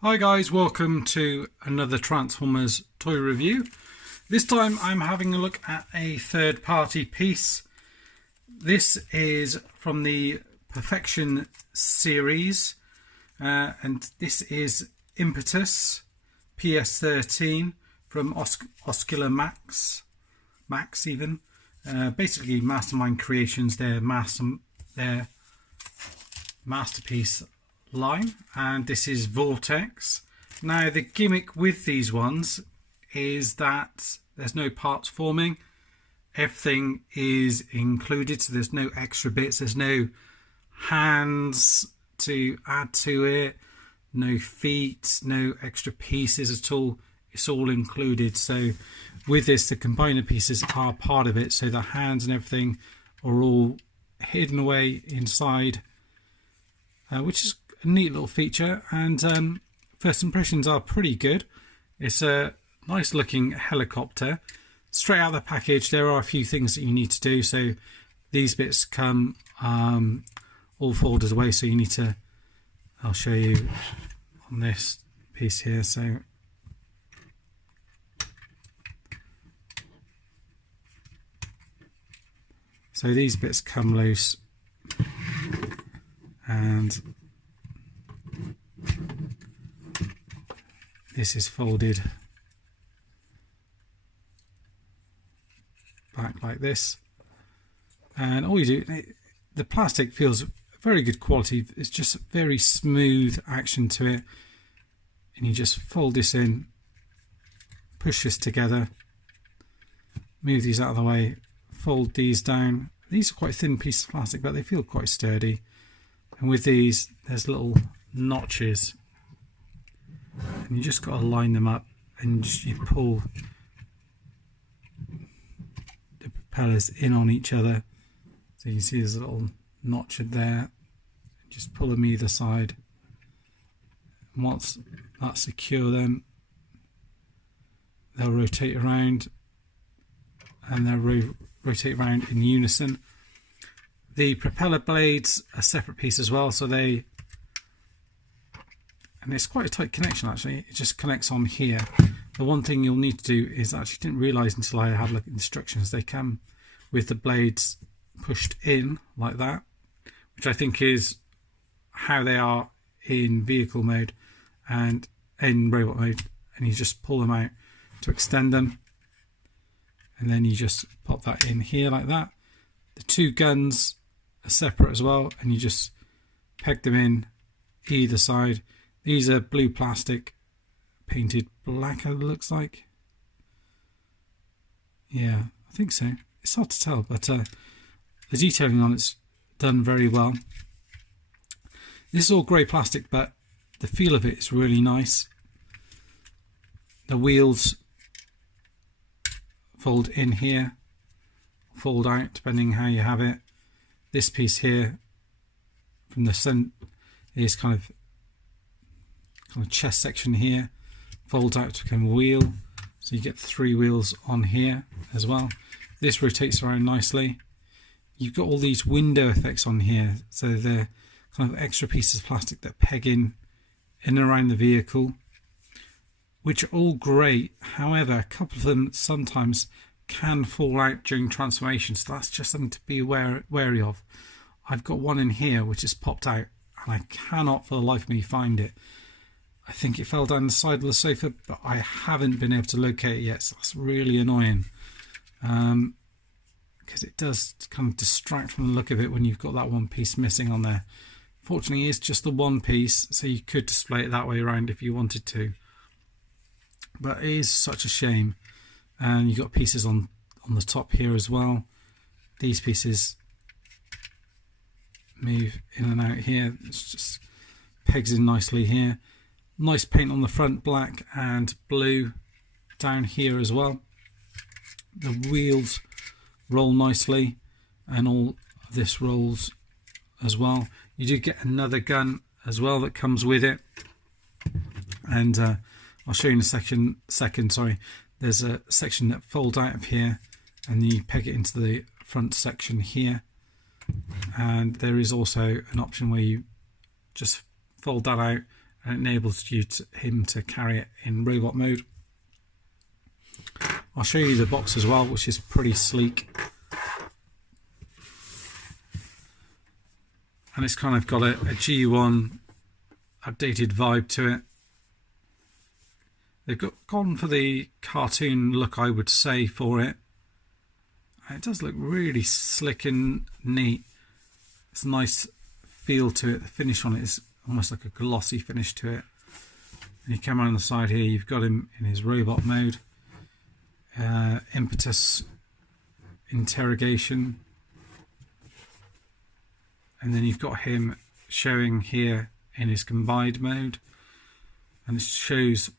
Hi guys, welcome to another Transformers toy review. This time I'm having a look at a third-party piece. This is from the Perfection series and this is Impetus PS-13 from Ocular Max even. Basically Mastermind Creations, their masterpiece line, and this is Vortex. Now the gimmick with these ones is that there's no parts forming, everything is included, so there's no extra bits, there's no hands to add to it, no feet, no extra pieces at all. It's all included. So with this, the combiner pieces are part of it, so the hands and everything are all hidden away inside, which is a neat little feature. And first impressions are pretty good. It's a nice looking helicopter. Straight out of the package there are a few things that you need to do. So these bits come all folded away, so you need to, I'll show you on this piece here. So these bits come loose, and this is folded back like this, and all you do, the plastic feels very good quality. It's just very smooth action to it, and you just fold this in, push this together, move these out of the way, fold these down. These are quite thin pieces of plastic, but they feel quite sturdy. And with these, there's little notches, and you just got to line them up, and you pull the propellers in on each other. So you can see there's a little notch there. Just pull them either side. And once that's secure, then they'll rotate around, and they'll rotate around in unison. The propeller blades are a separate piece as well, so and it's quite a tight connection actually. It just connects on here. The one thing you'll need to do is, actually didn't realise until I had a look at instructions, they come with the blades pushed in like that, which I think is how they are in vehicle mode and in robot mode, and you just pull them out to extend them, and then you just pop that in here like that. The two guns are separate as well, and you just peg them in either side. These are blue plastic painted black, it looks like. Yeah, I think so. It's hard to tell, but the detailing on it's done very well. This is all grey plastic, but the feel of it is really nice. The wheels fold in here, fold out depending how you have it. This piece here from the center is kind of chest section here, folds out to become a wheel, so you get 3 wheels on here as well. This rotates around nicely. You've got all these window effects on here, so they're kind of extra pieces of plastic that peg in and around the vehicle, which are all great. However, a couple of them sometimes can fall out during transformation, so that's just something to be wary of. I've got one in here which is popped out, and I cannot for the life of me find it. I think it fell down the side of the sofa, but I haven't been able to locate it yet, so that's really annoying, because it does kind of distract from the look of it when you've got that one piece missing on there. Fortunately, it's just the one piece, so you could display it that way around if you wanted to, but it is such a shame. And you've got pieces on the top here as well. These pieces move in and out here. It's just pegs in nicely here. Nice paint on the front, black and blue down here as well. The wheels roll nicely, and all of this rolls as well. You do get another gun as well that comes with it, and I'll show you in a second. There's a section that folds out of here, and you peg it into the front section here, and there is also an option where you just fold that out and it enables him to carry it in robot mode. I'll show you the box as well, which is pretty sleek. And it's kind of got a G1 updated vibe to it. They've gone for the cartoon look, I would say, for it. It does look really slick and neat. It's a nice feel to it. The finish on it is almost like a glossy finish to it. And you come around the side here, you've got him in his robot mode. Impetus interrogation. And then you've got him showing here in his combined mode. And it shows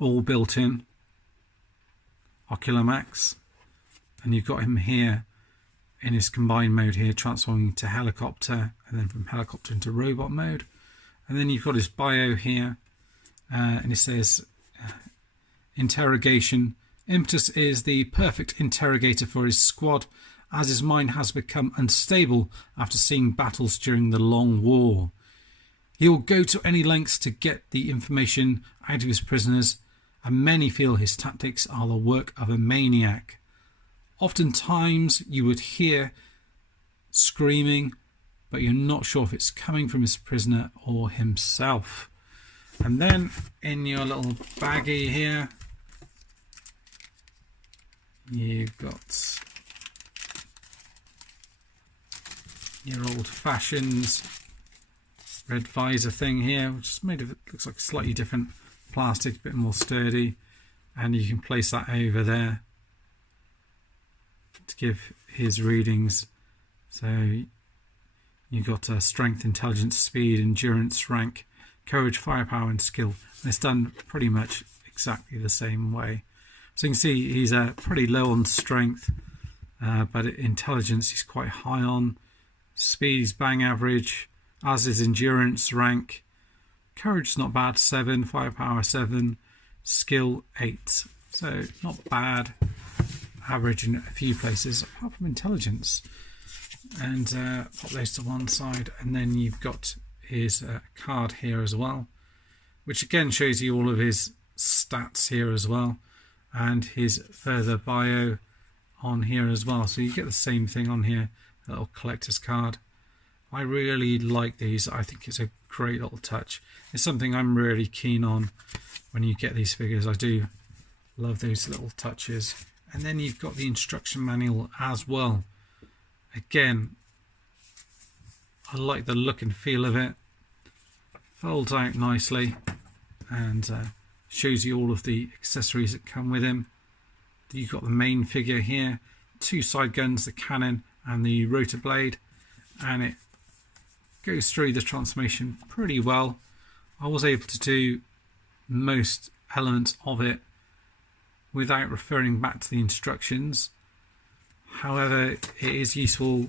all built in. Ocular Max. And you've got him here in his combined mode here, transforming to helicopter, and then from helicopter into robot mode. And then you've got his bio here, and it says interrogation. Impetus is the perfect interrogator for his squad, as his mind has become unstable after seeing battles during the Long War. He will go to any lengths to get the information out of his prisoners, and many feel his tactics are the work of a maniac. Oftentimes you would hear screaming, but you're not sure if it's coming from his prisoner or himself. And then in your little baggie here, you've got your old-fashioned red visor thing here, which is made of, it looks like slightly different plastic, a bit more sturdy, and you can place that over there to give his readings. So you've got strength, intelligence, speed, endurance, rank, courage, firepower and skill, and it's done pretty much exactly the same way. So you can see he's pretty low on strength, but intelligence he's quite high on. Speed he's bang average, as is endurance, rank. Courage not bad, 7, firepower 7, skill 8. So not bad, average in a few places, apart from intelligence. And pop those to one side, and then you've got his card here as well, which again shows you all of his stats here as well, and his further bio on here as well. So you get the same thing on here, a little collector's card. I really like these. I think it's a great little touch. It's something I'm really keen on when you get these figures. I do love those little touches. And then you've got the instruction manual as well. Again, I like the look and feel of it. Folds out nicely and shows you all of the accessories that come with him. You've got the main figure here, 2 side guns, the cannon and the rotor blade, and it goes through the transformation pretty well. I was able to do most elements of it without referring back to the instructions. However, it is useful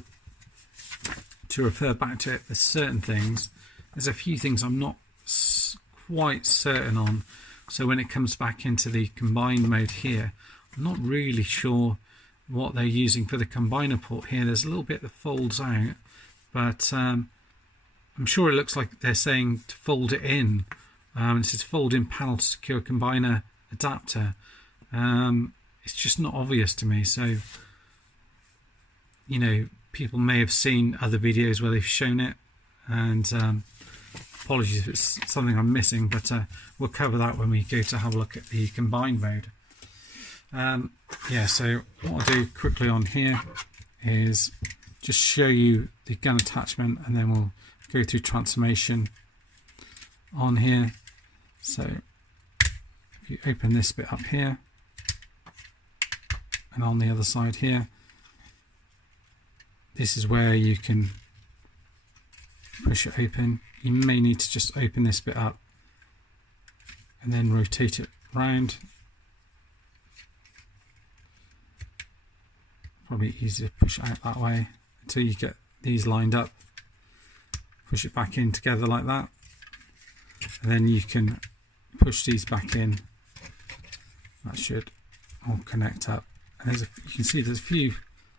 to refer back to it for certain things. There's a few things I'm not quite certain on. So when it comes back into the combined mode here, I'm not really sure what they're using for the combiner port here. There's a little bit that folds out, but I'm sure it looks like they're saying to fold it in. It says fold in panel to secure combiner adapter. It's just not obvious to me. So, you know, people may have seen other videos where they've shown it, and apologies if it's something I'm missing, but we'll cover that when we go to have a look at the combined mode. Yeah, so what I'll do quickly on here is just show you the gun attachment, and then we'll go through transformation on here. So if you open this bit up here, and on the other side here, this is where you can push it open. You may need to just open this bit up and then rotate it round. Probably easier to push it out that way until you get these lined up. Push it back in together like that, and then you can push these back in. That should all connect up. And you can see there's a few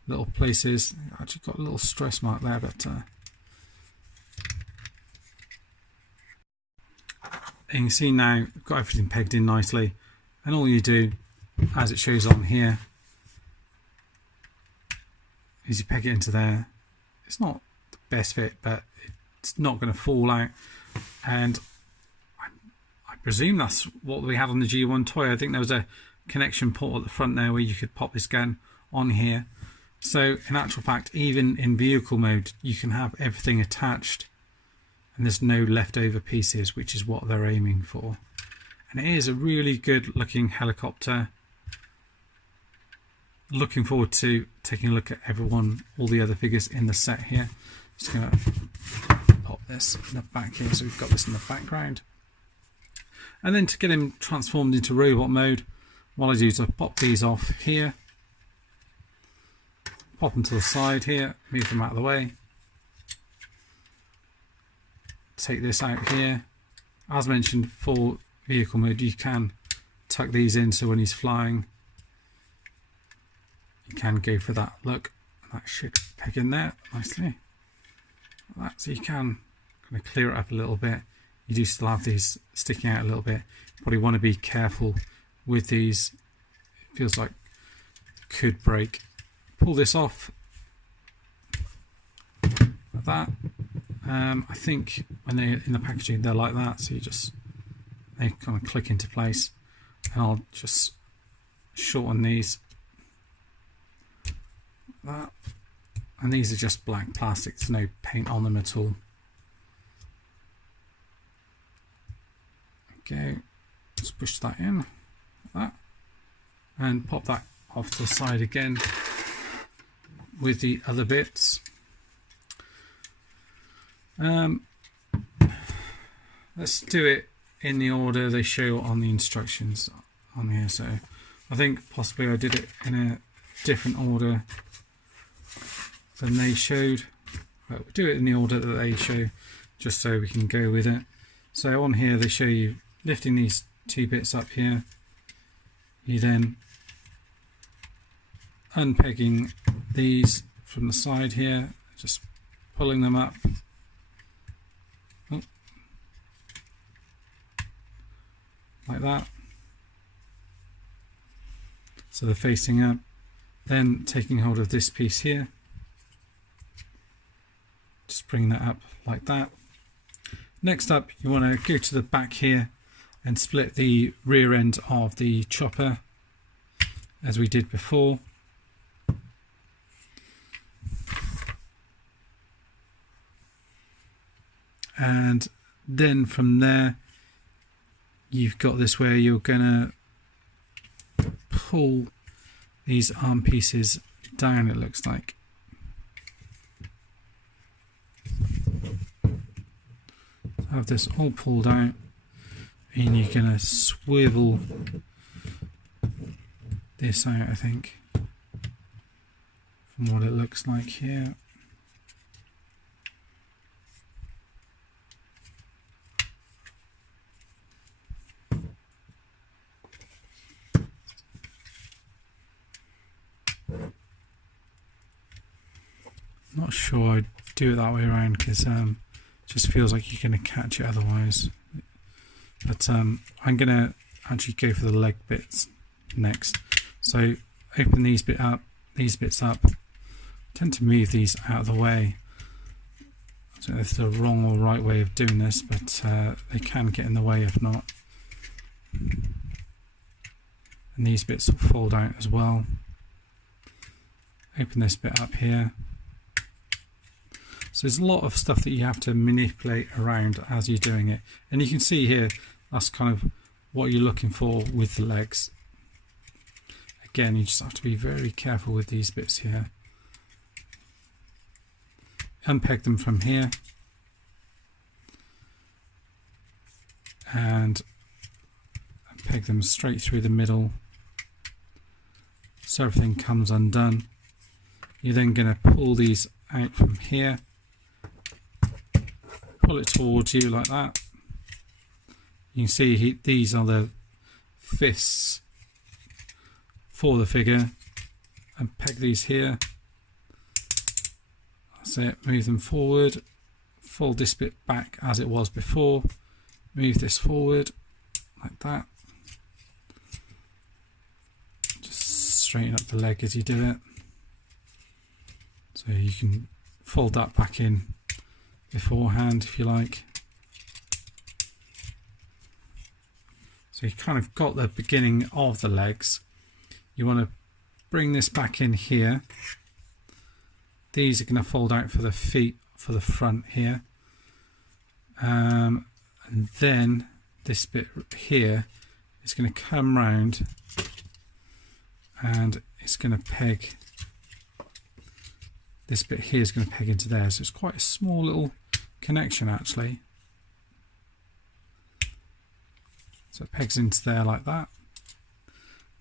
little places. Actually got a little stress mark there, but And you can see now we've got everything pegged in nicely, and all you do, as it shows on here, is you peg it into there. It's not the best fit, but it's not going to fall out, and I presume that's what we had on the G1 toy. I think there was a connection port at the front there where you could pop this gun on here. So in actual fact, even in vehicle mode, you can have everything attached and there's no leftover pieces, which is what they're aiming for. And it is a really good looking helicopter. Looking forward to taking a look at all the other figures in the set here. Just going to pop this in the back here, so we've got this in the background. And then to get him transformed into robot mode, what I do is I pop these off here, pop them to the side here, move them out of the way, take this out here. As mentioned, for vehicle mode you can tuck these in, so when he's flying you can go for that look. That should peg in there nicely like that, so you can kind of clear it up a little bit. You do still have these sticking out a little bit. You probably want to be careful with these. It feels like it could break. Pull this off like that. I think when they're in the packaging they're like that, so they kind of click into place. And I'll just shorten these like that. And these are just black plastic, there's no paint on them at all. Okay, just push that in like that, and pop that off to the side again with the other bits. Let's do it in the order they show on the instructions on here. So I think possibly I did it in a different order than they showed, but we'll do it in the order that they show just so we can go with it. So on here they show you lifting these two bits up here, you then unpegging these from the side here, just pulling them up, like that, so they're facing up, then taking hold of this piece here, just bring that up like that. Next up you want to go to the back here and split the rear end of the chopper as we did before. And then from there you've got this where you're gonna pull these arm pieces down, it looks like. Have this all pulled out, and you're going to swivel this out, I think, from what it looks like here. Not sure I'd do it that way around, because it just feels like you're going to catch it otherwise. But I'm going to actually go for the leg bits next. So open these bits up. I tend to move these out of the way. I don't know if it's the wrong or right way of doing this, but they can get in the way if not. And these bits will fold out as well. Open this bit up here. So there's a lot of stuff that you have to manipulate around as you're doing it. And you can see here, that's kind of what you're looking for with the legs. Again, you just have to be very careful with these bits here. Unpeg them from here. And peg them straight through the middle, so everything comes undone. You're then going to pull these out from here. Pull it towards you like that. You can see these are the fists for the figure, and peg these here. That's it. Move them forward, fold this bit back as it was before, move this forward like that. Just straighten up the leg as you do it. So you can fold that back in beforehand if you like. So you kind of got the beginning of the legs. You want to bring this back in here. These are going to fold out for the feet for the front here. And then this bit here is going to come round and it's going to peg. This bit here is going to peg into there. So it's quite a small little connection actually. So it pegs into there like that.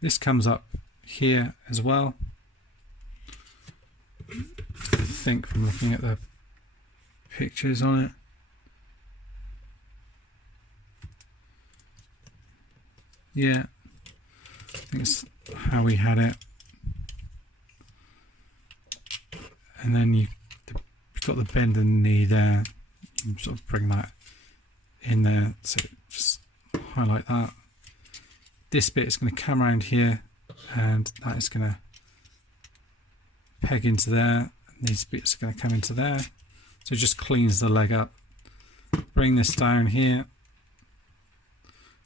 This comes up here as well. I think from looking at the pictures on it. Yeah, I think it's how we had it. And then you've got the bend in the knee there. You sort of bring that in there. So just highlight that. This bit is going to come around here and that is going to peg into there. And these bits are going to come into there. So it just cleans the leg up. Bring this down here.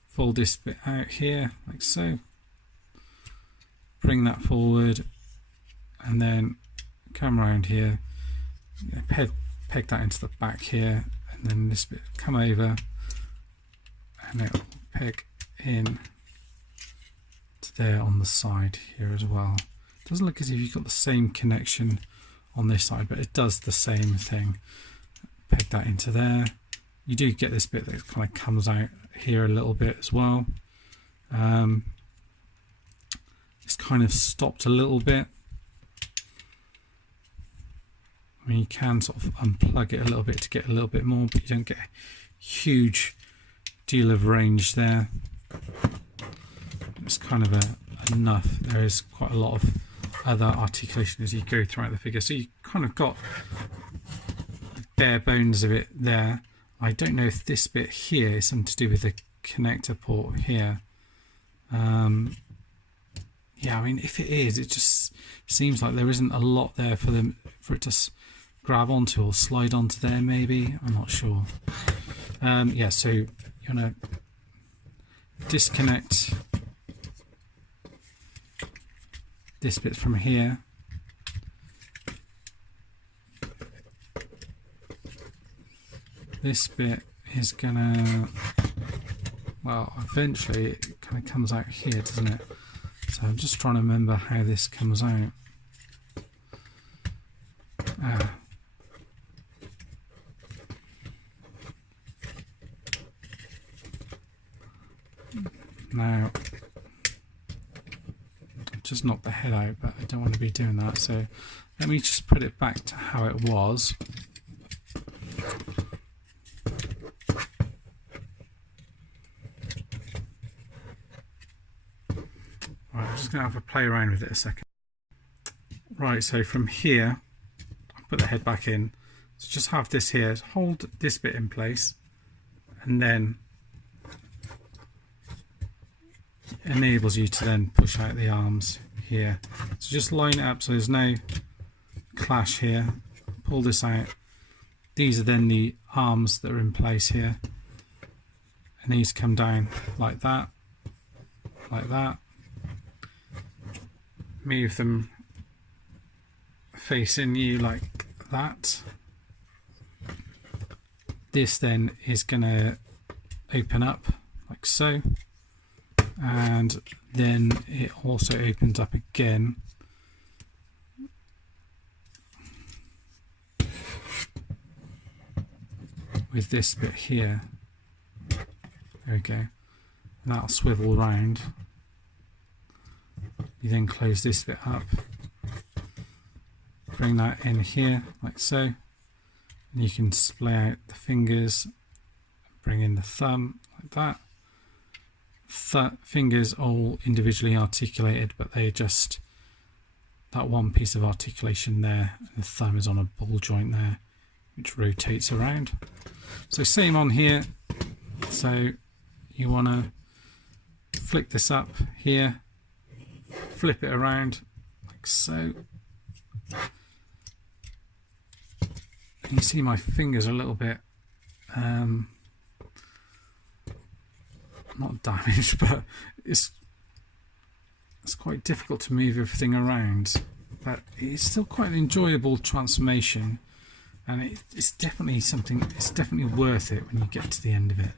Fold this bit out here like so. Bring that forward and then come around here. Peg that into the back here and then this bit come over and it'll peg in to there on the side here as well. It doesn't look as if you've got the same connection on this side, but it does the same thing. Peg that into there. You do get this bit that kind of comes out here a little bit as well. It's kind of stopped a little bit. I mean, you can sort of unplug it a little bit to get a little bit more, but you don't get a huge deal of range there. It's kind of enough. There is quite a lot of other articulation as you go throughout the figure, so you kind of got the bare bones of it there. I don't know if this bit here is something to do with the connector port here. Yeah, I mean, if it is, it just seems like there isn't a lot there for it to grab onto or slide onto there maybe. I'm not sure. Yeah, so you want to disconnect this bit from here. This bit is gonna, well, eventually it kind of comes out here, doesn't it? So I'm just trying to remember how this comes out. Now, I've just knocked the head out, but I don't want to be doing that. So let me just put it back to how it was. Right, I'm just going to have a play around with it a second. Right, so from here, I'll put the head back in. So just have this here, hold this bit in place, and then enables you to then push out the arms here. So just line it up so there's no clash here. Pull this out. These are then the arms that are in place here. And these come down like that, like that. Move them facing you like that. This then is going to open up like so, and then it also opens up again with this bit here. There we go, and that'll swivel round. You then close this bit up, bring that in here like so, and you can splay out the fingers, bring in the thumb like that. Fingers all individually articulated, but they just, that one piece of articulation there, and the thumb is on a ball joint there which rotates around. So same on here, So you want to flick this up here, flip it around like so. You see my fingers are a little bit not damaged, but it's quite difficult to move everything around, but it's still quite an enjoyable transformation, and it's definitely something, it's definitely worth it when you get to the end of it.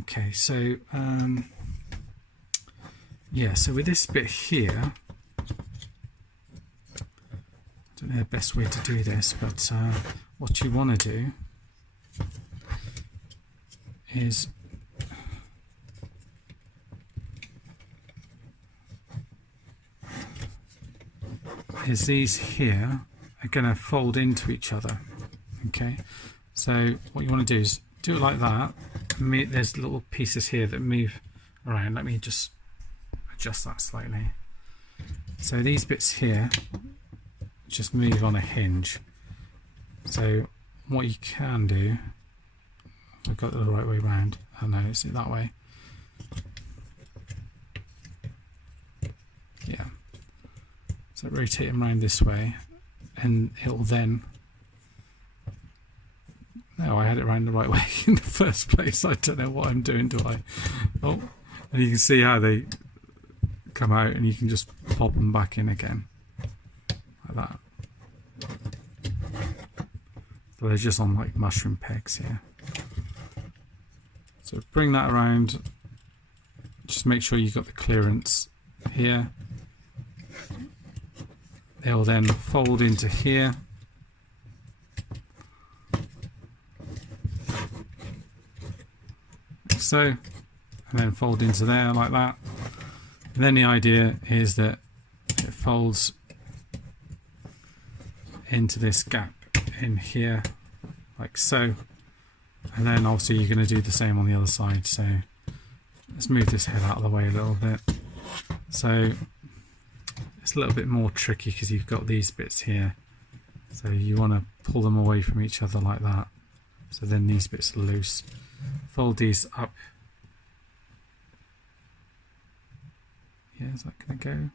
Okay, so yeah, so with this bit here, I don't know the best way to do this, but what you want to do is these here are going to fold into each other. Okay, so what you want to do is do it like that. There's little pieces here that move around. Let me just adjust that slightly. So these bits here just move on a hinge. So what you can do, I've got it the right way around. Oh no, it's it that way. Yeah. So rotate them around this way, and it'll then. No, I had it around the right way in the first place. I don't know what I'm doing, do I? Oh, and you can see how they come out, and you can just pop them back in again, like that. So they're just on like mushroom pegs here. So bring that around. Just make sure you've got the clearance here. They'll then fold into here. Like so, and then fold into there like that. And then the idea is that it folds into this gap in here, like so. And then obviously you're going to do the same on the other side. So let's move this head out of the way a little bit. So it's a little bit more tricky because you've got these bits here, so you want to pull them away from each other like that, so then these bits are loose. Fold these up. Yeah, is that going to go?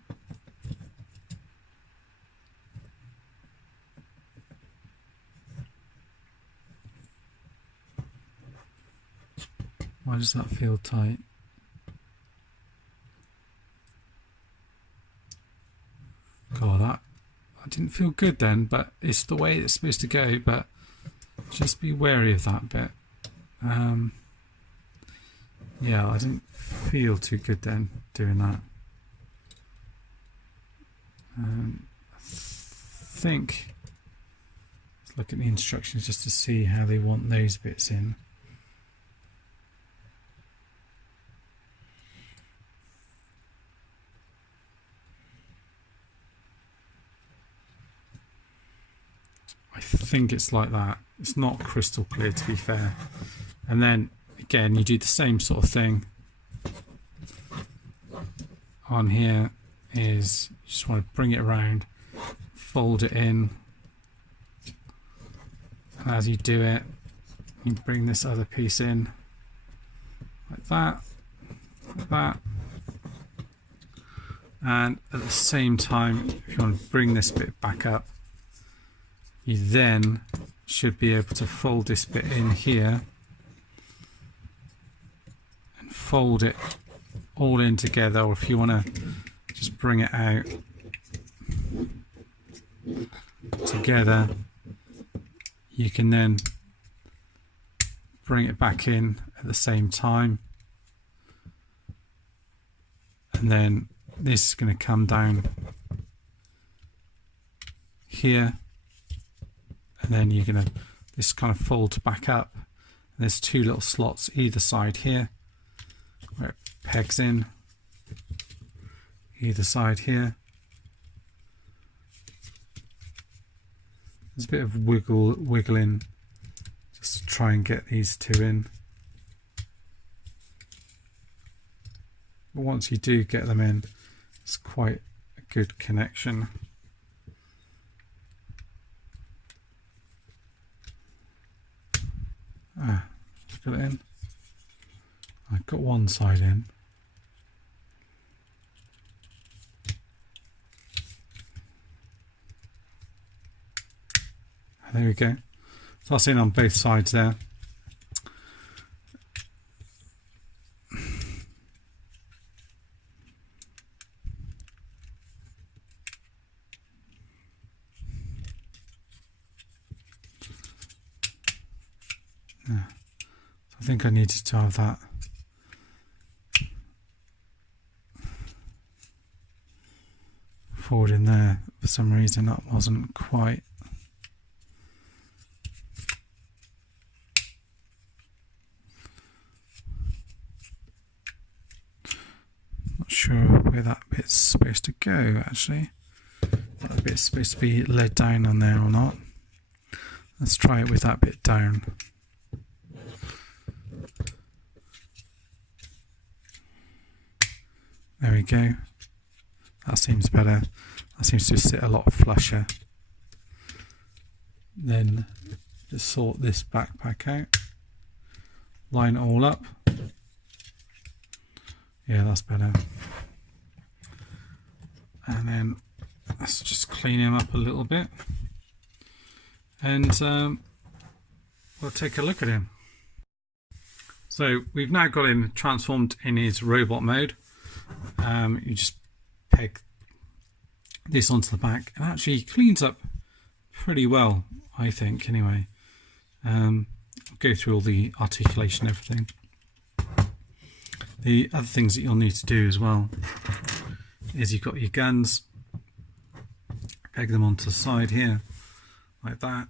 Why does that feel tight? God, that didn't feel good then, but it's the way it's supposed to go, but just be wary of that bit. Yeah, I didn't feel too good then doing that. I think, let's look at the instructions just to see how they want those bits in. I think it's like that. It's not crystal clear, to be fair. And then again, you do the same sort of thing on here. Is you just want to bring it around, fold it in, and as you do it, you bring this other piece in like that, and at the same time, if you want to bring this bit back up, you then should be able to fold this bit in here and fold it all in together, or if you want to just bring it out together, you can then bring it back in at the same time, and then this is going to come down here, and then you're going to, this kind of folds back up. There's two little slots either side here where it pegs in, either side here. There's a bit of wiggling just to try and get these two in. But once you do get them in, it's quite a good connection. Got it in. got one side in. There we go. So that's in on both sides there. Yeah. So I think I needed to have that. Forward in there. For some reason that wasn't quite. Sure where that bit's supposed to go actually. That bit's supposed to be led down on there or not. Let's try it with that bit down. There we go. That seems better. That seems to sit a lot flusher. Then just sort this backpack out. Line it all up. Yeah, that's better. And then let's just clean him up a little bit. And we'll take a look at him. So we've now got him transformed in his robot mode. You just peg this onto the back and actually he cleans up pretty well, I think, anyway. I'll go through all the articulation and everything. The other things that you'll need to do as well is you've got your guns, peg them onto the side here, like that,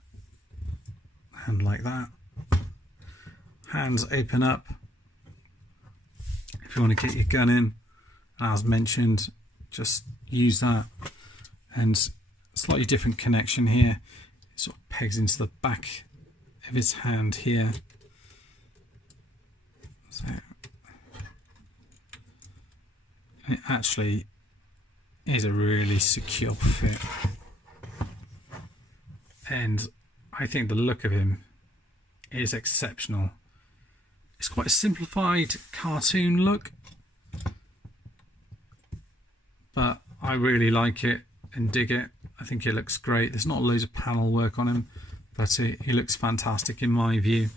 and like that. Hands open up if you want to get your gun in. As mentioned, just use that. And slightly different connection here. It sort of pegs into the back of his hand here. So it actually is a really secure fit, and I think the look of him is exceptional. It's quite a simplified cartoon look, but I really like it and dig it. I think it looks great. There's not loads of panel work on him, but he looks fantastic in my view.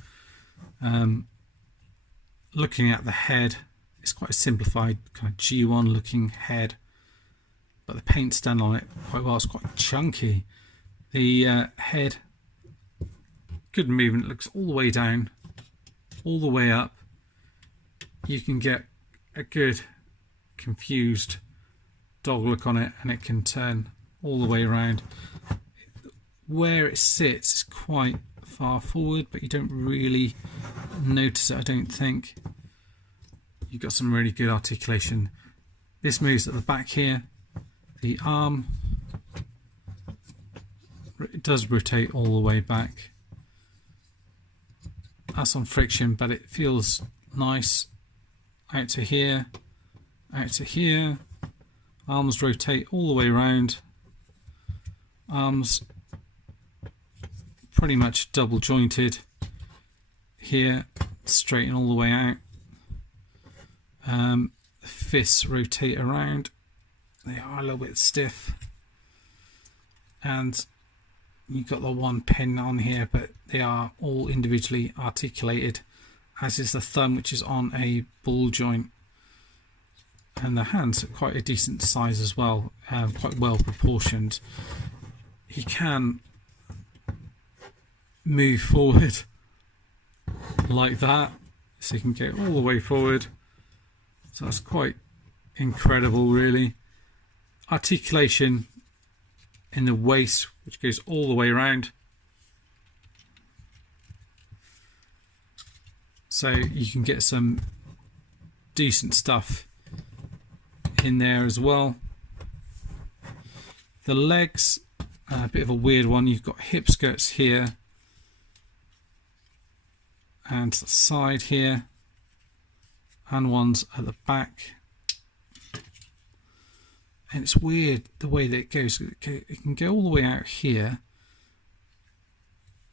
Looking at the head, it's quite a simplified kind of G1 looking head, but the paint's done on it quite well. It's quite chunky. The head, good movement, looks all the way down, all the way up. You can get a good confused dog look on it, and it can turn all the way around. Where it sits is quite far forward, but you don't really notice it, I don't think. You've got some really good articulation. This moves at the back here. The arm, it does rotate all the way back. That's on friction, but it feels nice. Out to here, out to here. Arms rotate all the way around. Arms pretty much double jointed. Here, straighten all the way out. Fists rotate around. They are a little bit stiff. And you've got the one pin on here, but they are all individually articulated, as is the thumb, which is on a ball joint. And the hands are quite a decent size as well, quite well proportioned. He can move forward like that, so you can get all the way forward. So that's quite incredible, really. Articulation in the waist, which goes all the way around. So you can get some decent stuff in there as well. The legs, a bit of a weird one. You've got hip skirts here and the side here, and ones at the back. And it's weird the way that it goes. It can go all the way out here.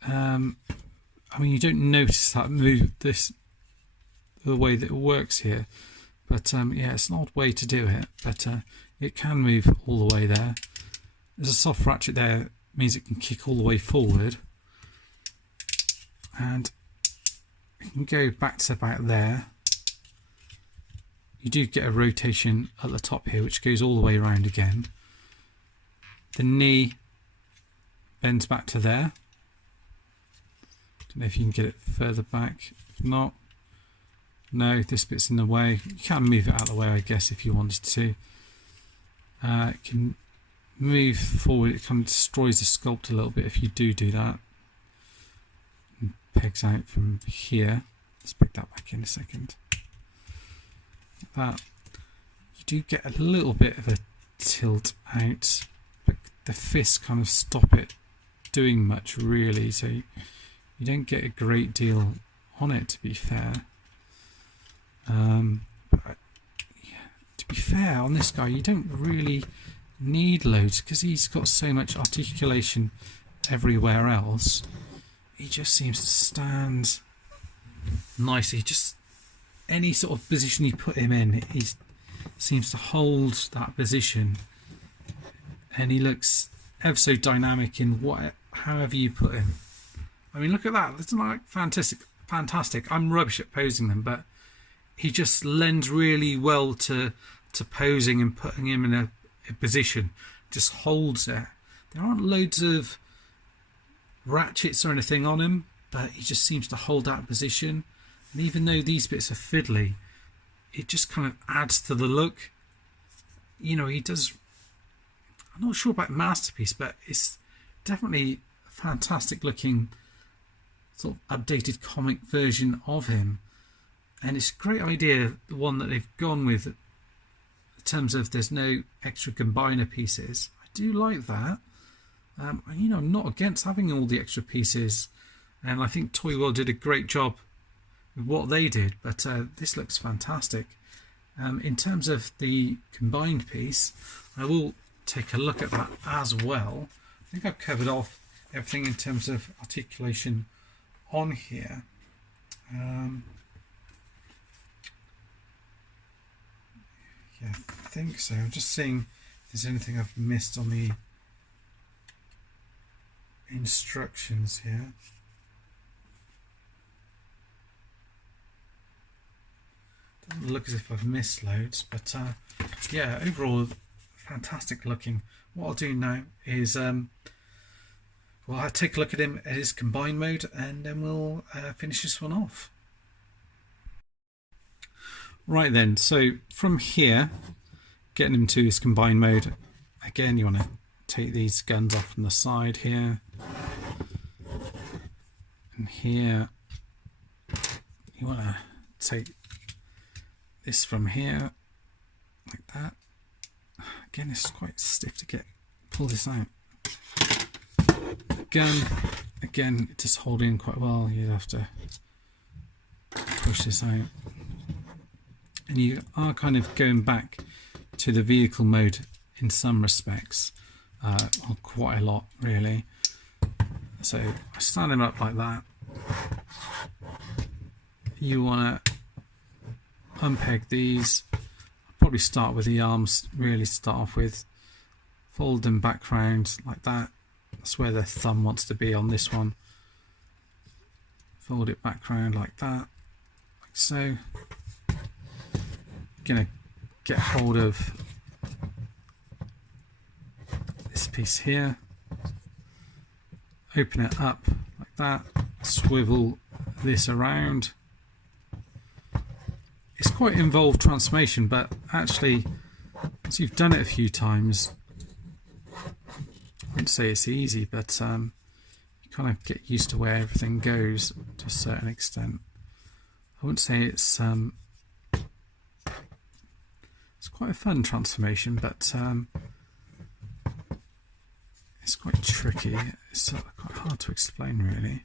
I mean, you don't notice that move, this the way that it works here. But yeah, it's an odd way to do it, but it can move all the way there. There's a soft ratchet there, means it can kick all the way forward. And you can go back to about there. You do get a rotation at the top here, which goes all the way around again. The knee bends back to there. Don't know if you can get it further back. If not, no, this bit's in the way. You can move it out of the way, I guess, if you wanted to. It can move forward. It kind of destroys the sculpt a little bit if you do that. And pegs out from here. Let's pick that back in a second. Like that. You do get a little bit of a tilt out, but the fists kind of stop it doing much, really. So you don't get a great deal on it, to be fair. But yeah, to be fair, on this guy, you don't really need loads because he's got so much articulation everywhere else. He just seems to stand nicely. Just any sort of position you put him in, he seems to hold that position, and he looks ever so dynamic in however you put him. I mean, look at that. It's like fantastic. I'm rubbish at posing them, but he just lends really well to posing and putting him in a position. Just holds it. There aren't loads of ratchets or anything on him, but he just seems to hold that position. And even though these bits are fiddly, it just kind of adds to the look. You know, he does. I'm not sure about Masterpiece, but it's definitely a fantastic looking sort of updated comic version of him. And it's a great idea, the one that they've gone with in terms of there's no extra combiner pieces. I do like that. You know, I'm not against having all the extra pieces, and I think Toy World did a great job with what they did, but this looks fantastic. In terms of the combined piece, I will take a look at that as well. I think I've covered off everything in terms of articulation on here. Yeah, I think so. I'm just seeing if there's anything I've missed on the instructions here. Doesn't look as if I've missed loads, but yeah, overall fantastic looking. What I'll do now is well, I'll take a look at him at his combined mode, and then we'll finish this one off. Right then, so from here, getting him to his combined mode, again you want to take these guns off from the side here, and here you want to take this from here, like that. Again, it's quite stiff to pull this out. Again, just holding quite well, you have to push this out. And you are kind of going back to the vehicle mode in some respects, or quite a lot really. So I stand him up like that. You want to unpeg these. I'll probably start with the arms, really start off with. Fold them back round like that. That's where the thumb wants to be on this one. Fold it back round like that, like so. Gonna get hold of this piece here, open it up like that, swivel this around. It's quite involved transformation, but actually once you've done it a few times, I wouldn't say it's easy, but you kind of get used to where everything goes to a certain extent. I wouldn't say it's quite a fun transformation, but it's quite tricky. It's quite hard to explain, really.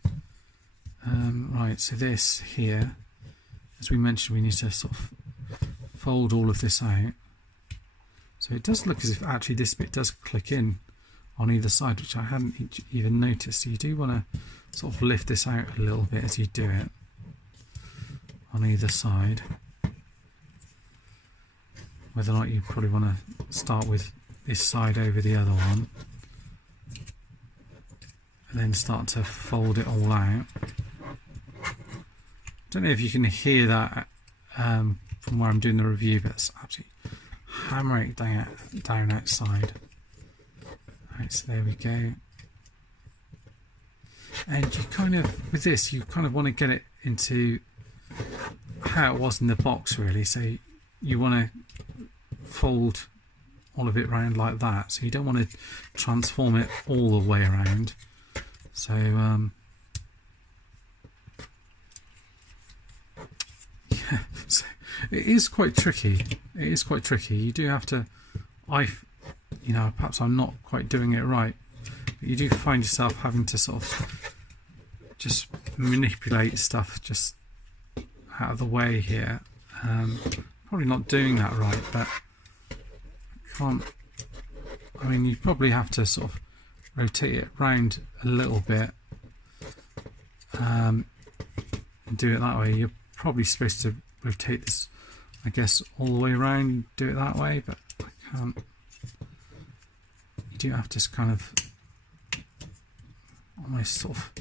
Right, so this here, as we mentioned, we need to sort of fold all of this out. So it does look as if actually this bit does click in on either side, which I hadn't even noticed. So you do want to sort of lift this out a little bit as you do it. on either side. Whether or not you probably want to start with this side over the other one, and then start to fold it all out. Don't know if you can hear that from where I'm doing the review, but it's absolutely hammering it down outside. Right, so there we go. And you kind of, with this, you kind of want to get it into how it was in the box, really. So you want to fold all of it around like that. So you don't want to transform it all the way around. So yeah, so it is quite tricky. It is quite tricky. You do have to, you know, perhaps I'm not quite doing it right, but you do find yourself having to sort of just manipulate stuff just out of the way here. Probably not doing that right, but I mean, you probably have to sort of rotate it round a little bit and do it that way. You're probably supposed to rotate this, I guess, all the way around, do it that way, but I can't. You do have to kind of almost sort of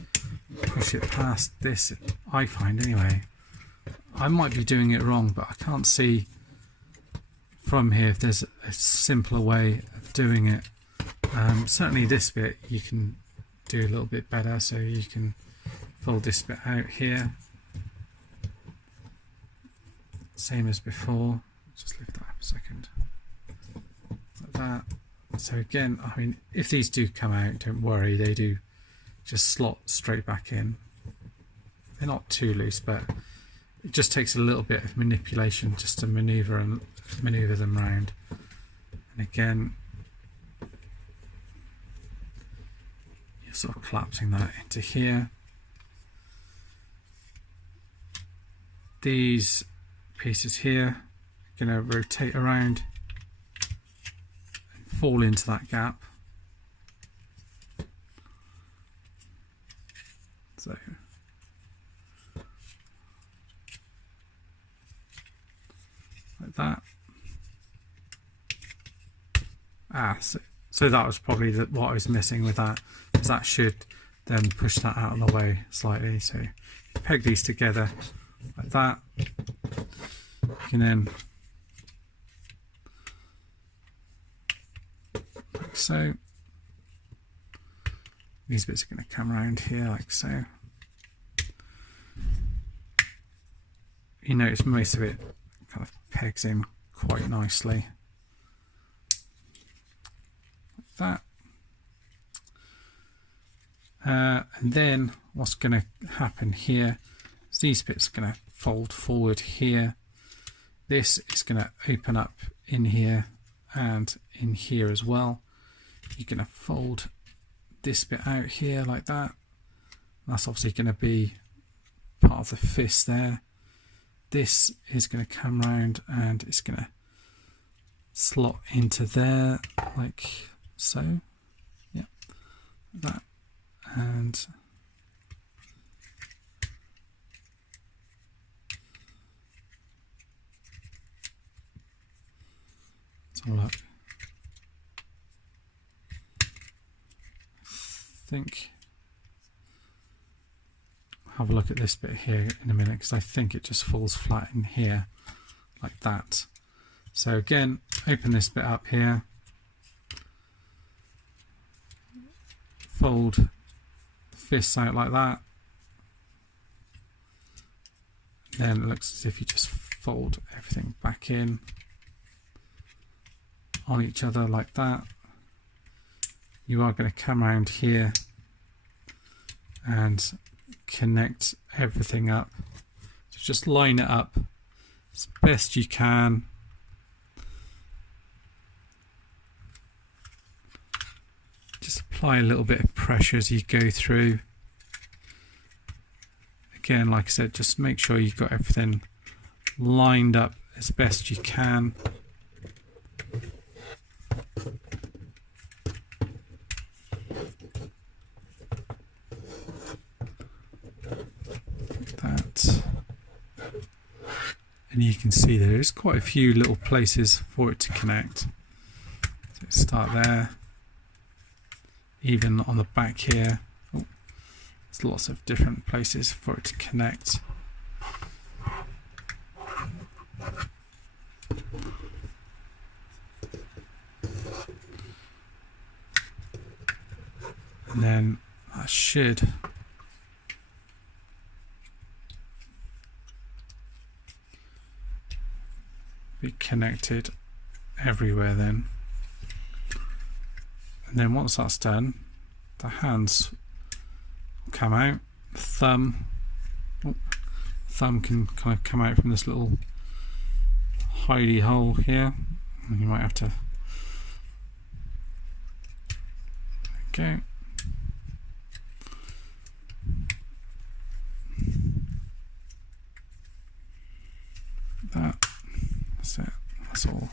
push it past this, I find anyway. I might be doing it wrong, but I can't see from here if there's a simpler way of doing it. Certainly this bit you can do a little bit better, so you can fold this bit out here, same as before. Just lift that up a second, like that. So again, I mean, if these do come out, don't worry, they do just slot straight back in. They're not too loose, but it just takes a little bit of manipulation just to maneuver them around. And again, you're sort of collapsing that into here. These pieces here are going to rotate around and fall into that gap. So like that. So that was probably what I was missing with that, because that should then push that out of the way slightly. So you peg these together like that. You can then, like so. These bits are going to come around here like so. You notice most of it kind of pegs in quite nicely. Like that. And then what's going to happen here is these bits are going to fold forward here. This is going to open up in here and in here as well. You're going to fold this bit out here like that. That's obviously going to be part of the fist there. This is going to come round and it's going to slot into there like so. Yeah, that. And let's have a look. Have a look at this bit here in a minute, because I think it just falls flat in here like that. So again, open this bit up here, fold the fists out like that, then it looks as if you just fold everything back in on each other like that. You are going to come around here and connect everything up. So just line it up as best you can. Just apply a little bit of pressure as you go through. Again, like I said, just make sure you've got everything lined up as best you can. and you can see there is quite a few little places for it to connect. So start there, even on the back here. Oh, there's lots of different places for it to connect. And then that should be connected everywhere then. And then once that's done, the hands will come out. The thumb can kind of come out from this little hidey hole here. And you might have to, there we go. That's it. That's all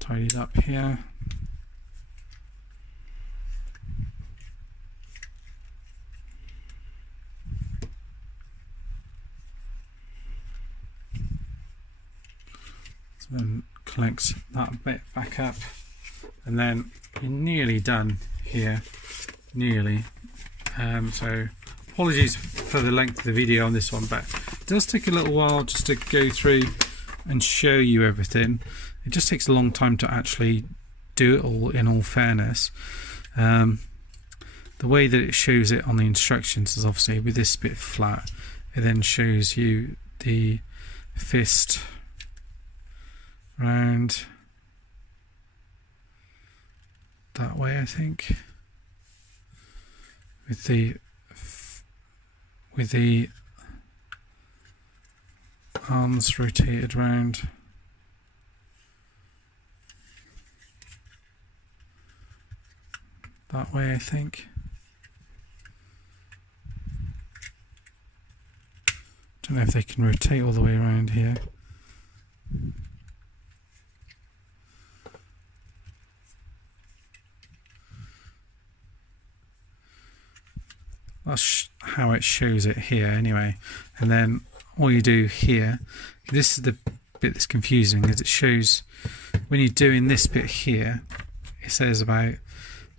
tidied up here. So then connects that bit back up, and then you're nearly done here. Nearly. So apologies for the length of the video on this one, but it does take a little while just to go through and show you everything. It just takes a long time to actually do it all, in all fairness. The way that it shows it on the instructions is obviously with this bit flat. It then shows you the fist round that way, I think, with the arms rotated round. That way, I think. Don't know if they can rotate all the way around here. That's how it shows it here anyway. And then all you do here, this is the bit that's confusing, is it shows when you're doing this bit here, it says about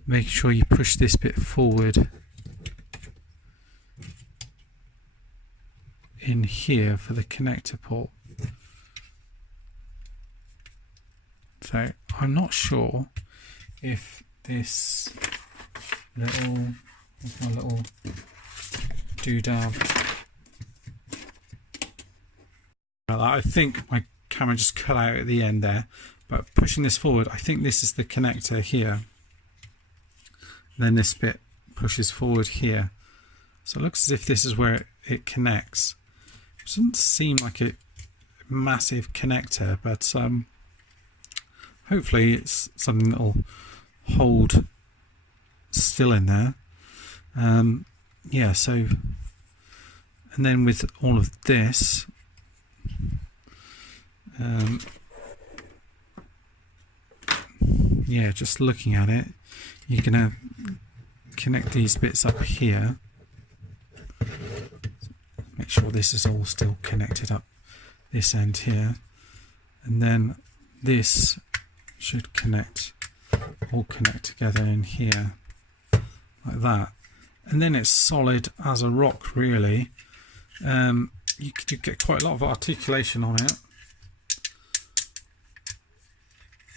making sure you push this bit forward in here for the connector port. So I'm not sure if this little, where's my little doodad? I think my camera just cut out at the end there, but pushing this forward, I think this is the connector here. And then this bit pushes forward here. So it looks as if this is where it connects. It doesn't seem like a massive connector, but hopefully it's something that will hold still in there. Yeah, so, and then with all of this, yeah, just looking at it, you're going to connect these bits up here. Make sure this is all still connected up this end here, and then this should all connect together in here like that, and then it's solid as a rock really. You could get quite a lot of articulation on it.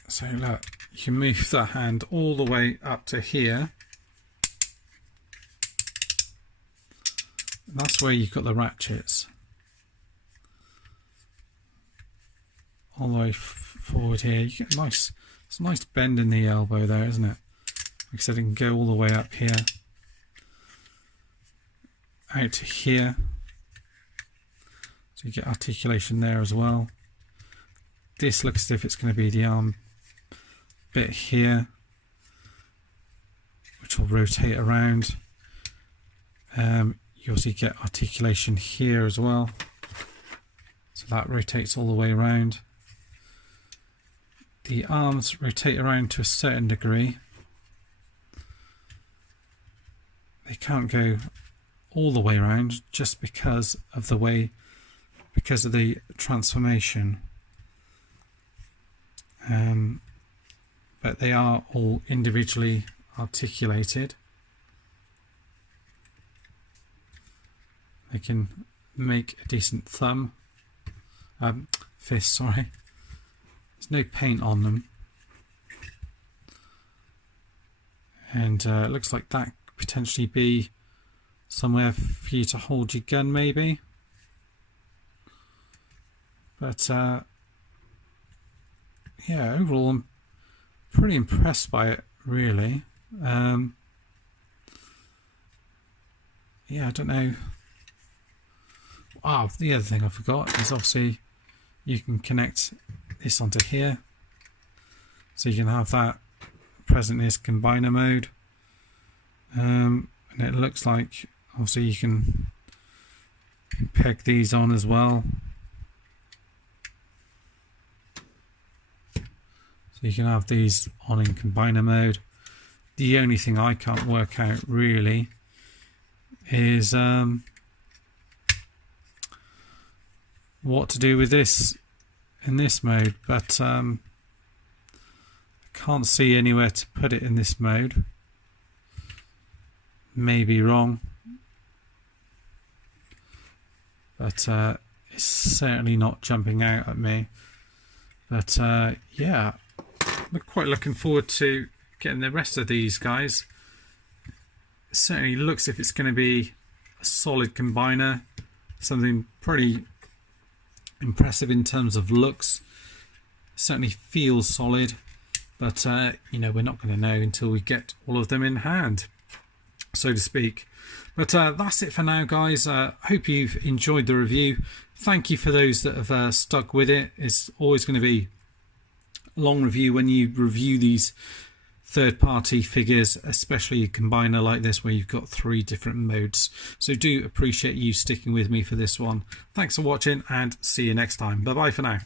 So look, you can move the hand all the way up to here. That's where you've got the ratchets. All the way forward here. You get it's a nice bend in the elbow there, isn't it? Like I said, it can go all the way up here, out to here. So you get articulation there as well. This looks as if it's going to be the arm bit here, which will rotate around. You also get articulation here as well, so that rotates all the way around. The arms rotate around to a certain degree. They can't go all the way around just because of the way because of the transformation. But they are all individually articulated. They can make a decent fist, sorry. There's no paint on them. And it looks like that could potentially be somewhere for you to hold your gun, maybe. But yeah, overall I'm pretty impressed by it, really. Yeah, I don't know. Ah, the other thing I forgot is obviously you can connect this onto here, so you can have that present in this combiner mode, and it looks like obviously you can peg these on as well, so you can have these on in combiner mode. The only thing I can't work out really is what to do with this in this mode, but I can't see anywhere to put it in this mode. May be wrong, but it's certainly not jumping out at me. But yeah, I'm quite looking forward to getting the rest of these guys. It certainly looks if it's going to be a solid combiner, something pretty impressive in terms of looks. Certainly feels solid, but you know, we're not going to know until we get all of them in hand, so to speak. But that's it for now, guys. Hope you've enjoyed the review. Thank you for those that have stuck with it. It's always going to be a long review when you review these third-party figures, especially a combiner like this where you've got 3 different modes. So do appreciate you sticking with me for this one. Thanks for watching and see you next time. Bye bye for now.